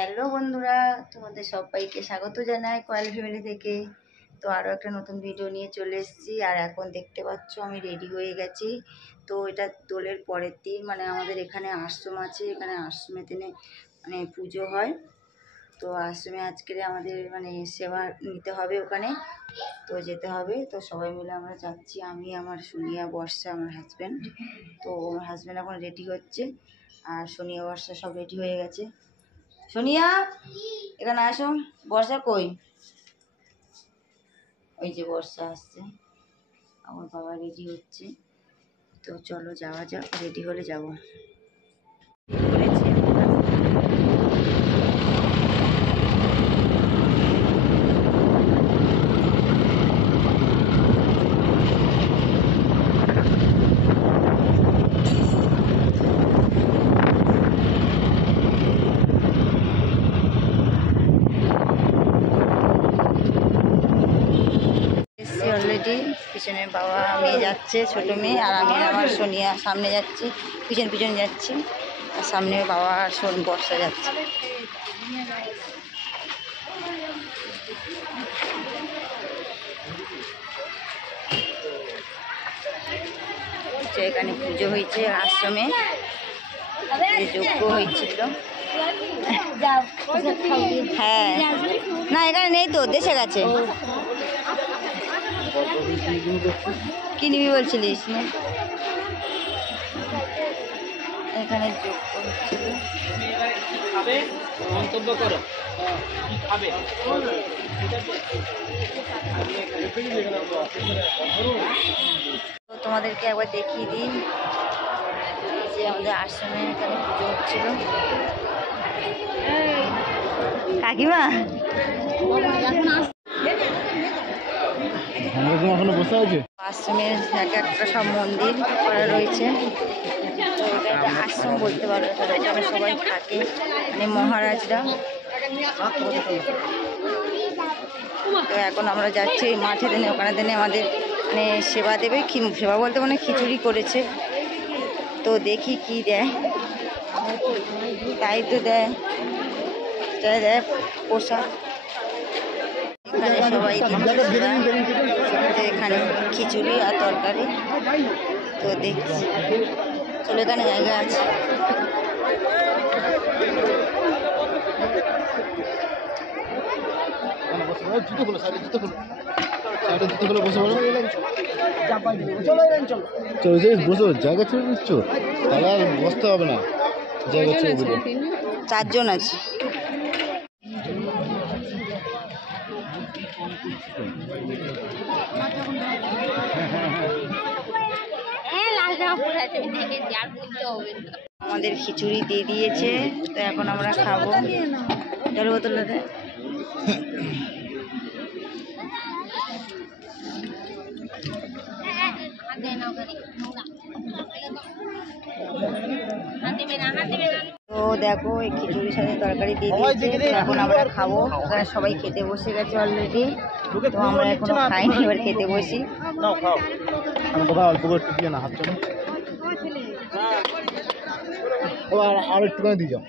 Hello বন্ধুরা, তোমাদের সবাইকে স্বাগত জানাই কয়েল ফ্যামিলি থেকে। তো আরও একটা নতুন ভিডিও নিয়ে চলে এসেছি। আর এখন দেখতে পাচ্ছ আমি রেডি হয়ে গেছি। তো এটা দোলের পরের দিন, মানে আমাদের এখানে আশ্রম আছে, এখানে আশ্রমে দিনে মানে পুজো হয়। তো আশ্রমে আজকে আমাদের মানে সেবা নিতে হবে ওখানে, তো যেতে হবে। তো সবাই মিলে আমরা যাচ্ছি, আমি, আমার সোনিয়া, বর্ষা, আমার হাজব্যান্ড। তো আমার হাজব্যান্ড এখন রেডি হচ্ছে, আর সোনিয়া, বর্ষা সব রেডি হয়ে গেছে। সোনিয়া এখানে আসো। বর্ষা কই? ওই যে বর্ষা আসছে, আমার বাবা রেডি হচ্ছে। তো চলো যাওয়া যাক, রেডি হলে যাবো। অলরেডি পিছনে বাবা মেয়ে যাচ্ছে, ছোট মেয়ে, আর আমি আমার সোনিয়া সামনে যাচ্ছি, পিছন পিছন যাচ্ছি। আর সামনে বাবা আর বর্ষা যাচ্ছে। এখানে পুজো হয়েছে আশ্রমে, যজ্ঞ হয়েছিল। হ্যাঁ, না এখানে নেই তো, দেশে গেছে। কি নিবি বলছিলিস? এখানে যজ্ঞ হচ্ছিল। তোমাদেরকে একবার দেখিয়ে দিই যে আমাদের আশ্রমে এখানে পুজো হচ্ছিল। কাকিমা আশ্রমের এক একটা সব মন্দির করা রয়েছে। তো এটা একটা আশ্রম বলতে পারো, এখানে সবাই থাকে, মানে মহারাজরা। তো এখন আমরা যাচ্ছি মাঠে দেনে, ওখানে দেনে আমাদের মানে সেবা দেবে। সেবা বলতে মানে খিচুড়ি করেছে, তো দেখি কি দেয়। তাই তো দেয় পোশাক। এখানে সবাই এখানে খিচুড়ি আর তরকারি। তো দেখছি, চলো এখানে জায়গা আছে। বসো, জায়গা ছেড়ে দিচ্ছ, তাহলে আর বসতে হবে না। জায়গা ছেড়ে দিল। 4 জন আছে। আমাদের খিচুড়ি দিয়ে দিয়েছে, তো এখন আমরা খাবো। জল বোতলে দেয়। তো দেখো এই খিচুড়ির সাথে তরকারি দিয়ে দিয়েছে, এখন আমরা খাবো। সবাই খেতে বসে গেছে অলরেডি, তো আমরা এখনো খাইনি, এবার খেতে বসি। অল্প করে দিয়ে না, হাত চলো আর একটুখানি দিয়ে যাও,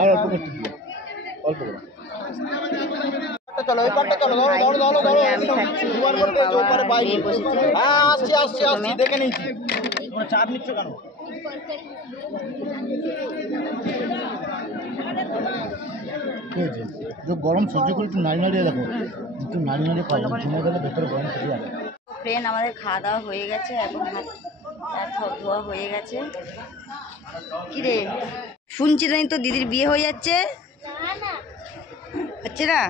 আর অল্প করে দিয়ে অল্প করে। দেখে নিচ্ছি, চাপ নিচ্ছ কেন? গরম সহ্য করে একটু নাড়ি নাড়িয়ে দেখো, একটু নাড়ি নাড়িয়ে খাবো, জমে গেলে ভেতরে গরম চলে যাবে। ফ্রেন্ড, আমাদের খাওয়া দাওয়া হয়ে গেছে, এখন হাত ধোয়া হয়ে গেছে। কিরে শুনছি না তো দিদির বিয়ে হয়ে যাচ্ছে, হচ্ছে না?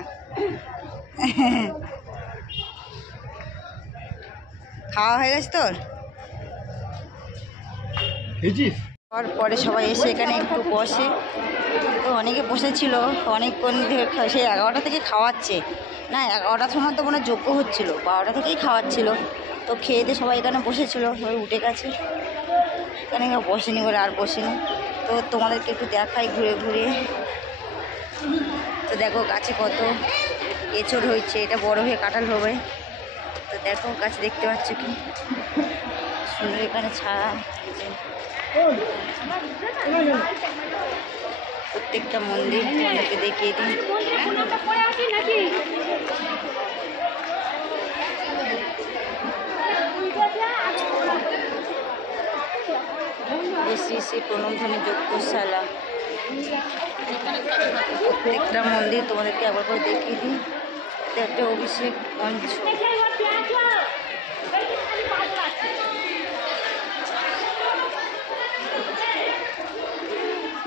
খাওয়া হয়ে গেছে তোর? পরে সবাই এসে এখানে একটু বসে। তো অনেকে বসেছিল অনেকক্ষণ ধরে, সেই 11টা থেকে খাওয়াচ্ছে না, 11টার সময় তো কোনো যজ্ঞ হচ্ছিল, 12টা থেকেই খাওয়াচ্ছিল। তো খেয়ে দিয়ে সবাই এখানে বসেছিল, সবাই উঠে গেছে, এখানে কেউ বসেনি বলে আর বসেনি। তো তোমাদেরকে একটু দেখাই ঘুরে ঘুরে। তো দেখো গাছে কত এঁচড় হয়েছে, এটা বড় হয়ে কাঁঠাল হবে। তো দেখো গাছ দেখতে পাচ্ছ কি সুন্দর, এখানে ছায়া। প্রত্যেকটা মন্দির তোমাদেরকে দেখিয়ে দিই। শ্রী শ্রী প্রণবধ্বনি যজ্ঞশালা, প্রত্যেকটা মন্দির তোমাদেরকে একবার করে দেখিয়ে দিই। এটা একটা অভিষেক মঞ্চ।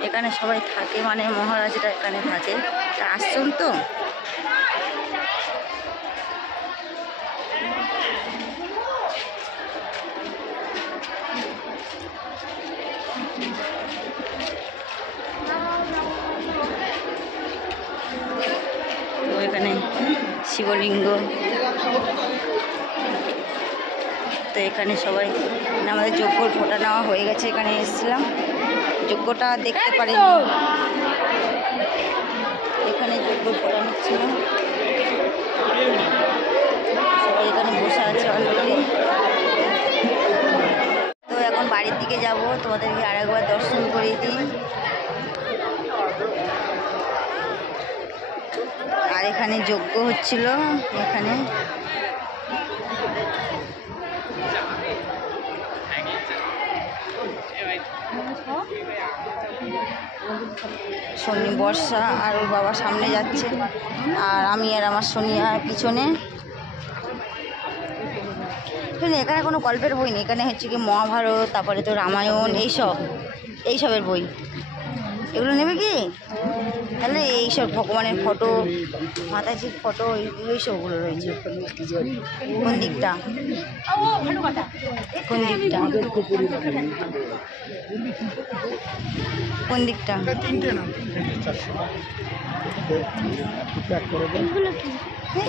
এখানে সবাই থাকে, মানে মহারাজরা এখানে থাকে, আশ্রম তো। তো এখানে শিবলিঙ্গ। তো এখানে সবাই আমাদের যজ্ঞর ফোঁটা নেওয়া হয়ে গেছে, এখানে এসেছিলাম, যজ্ঞটা দেখতে পারিনি। এখানে যজ্ঞ ফোঁটা নিচ্ছিল, সবাই এখানে বসে আছে অলরেডি। তো এখন বাড়ির দিকে যাব, তোমাদেরকে আরেকবার দর্শন করে দিই। আর এখানে যজ্ঞ হচ্ছিল, এখানে শনি, বর্ষা আর ওর বাবা সামনে যাচ্ছে, আর আমি আর আমার সোনিয়া পিছনে। এখানে কোনো গল্পের বই নেই, এখানে হচ্ছে কি মহাভারত, তারপরে তো রামায়ণ, এইসবের বই। এগুলো নেবে কি? তাহলে এইসব ভগবানের ফটো, মাতাজির ফটো, এইসবগুলো রয়েছে। কোন দিকটা? কোন দিকটা? কোন দিকটা?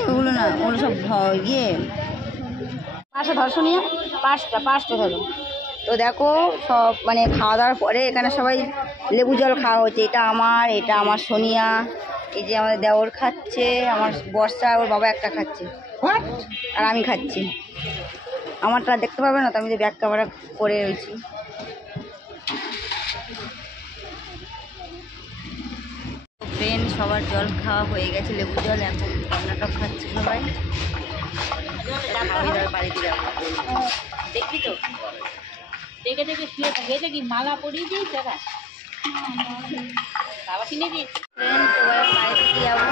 ওগুলো না, ওগুলো সব ইয়ে পাঁচটা ধর্ষণীয়, পাঁচটা ধরো। তো দেখো সব মানে খাওয়া দাওয়ার পরে এখানে সবাই লেবু জল খাওয়া হচ্ছে। এটা আমার সোনিয়া, এই যে আমাদের দেওর খাচ্ছে, আমার বর্ষা, ওর বাবা একটা খাচ্ছে, আর আমি খাচ্ছি। আমারটা দেখতে পাবে না তো, আমি যে ব্যাক ক্যামেরা করে রয়েছি। ট্রেন সবার জল খাওয়া হয়ে গেছে, লেবু জল, এখন রান্নাটা খাচ্ছে সবাই। বাড়িতে যাবো, দেখবি তো? দেখে দেখে শুয়ে থাকে, এটা কি মালা পরিয়ে দিই জায়গায় বাবা কিনে দিয়েছে। ট্রেন, বাড়িতে যাবো।